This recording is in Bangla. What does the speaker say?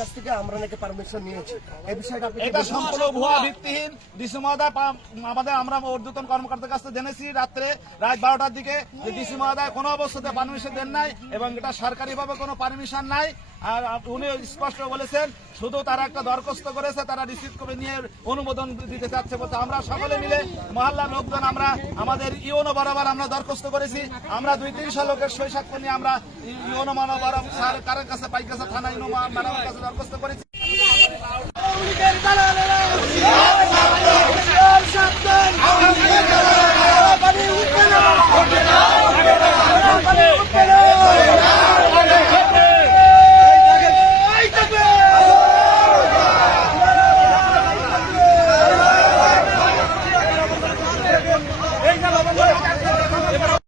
কাছ থেকে আমরা নাকি পারমিশন নিয়েছি। এই বিষয়টা আপনি এটা সম্পূর্ণ ভুয়া ভিত্তিহীন। আমাদের আমরা ঊর্ধ্বতন কর্মকর্তার কাছে জেনেছি রাত্রে রাত বারোটার দিকে যে ডিসি মহোদয় কোনো অবস্থাতে পারমিশন দেন নাই এবং এটা সরকারিভাবে কোনো পারমিশন নাই। আর উনি স্পষ্ট বলেছেন শুধু তারা একটা দরখাস্ত করেছে তারা রিসিভ করে নিয়ে অনুমোদন দিতে চাচ্ছে বলতে আমরা সকলে মিলে মহল্লার লোকজন আমরা আমাদের ইউনো বরাবর আমরা দরখাস্ত করেছি। আমরা দুই তিনশো লোকের সই সাক্ষ্য নিয়ে আমরা ইউনো মানব স্যার কারের কাছে পাইকাছে থানা ইউনো মানবের কাছে দরখাস্ত করেছি আওয়ামী লীগের দালালেরা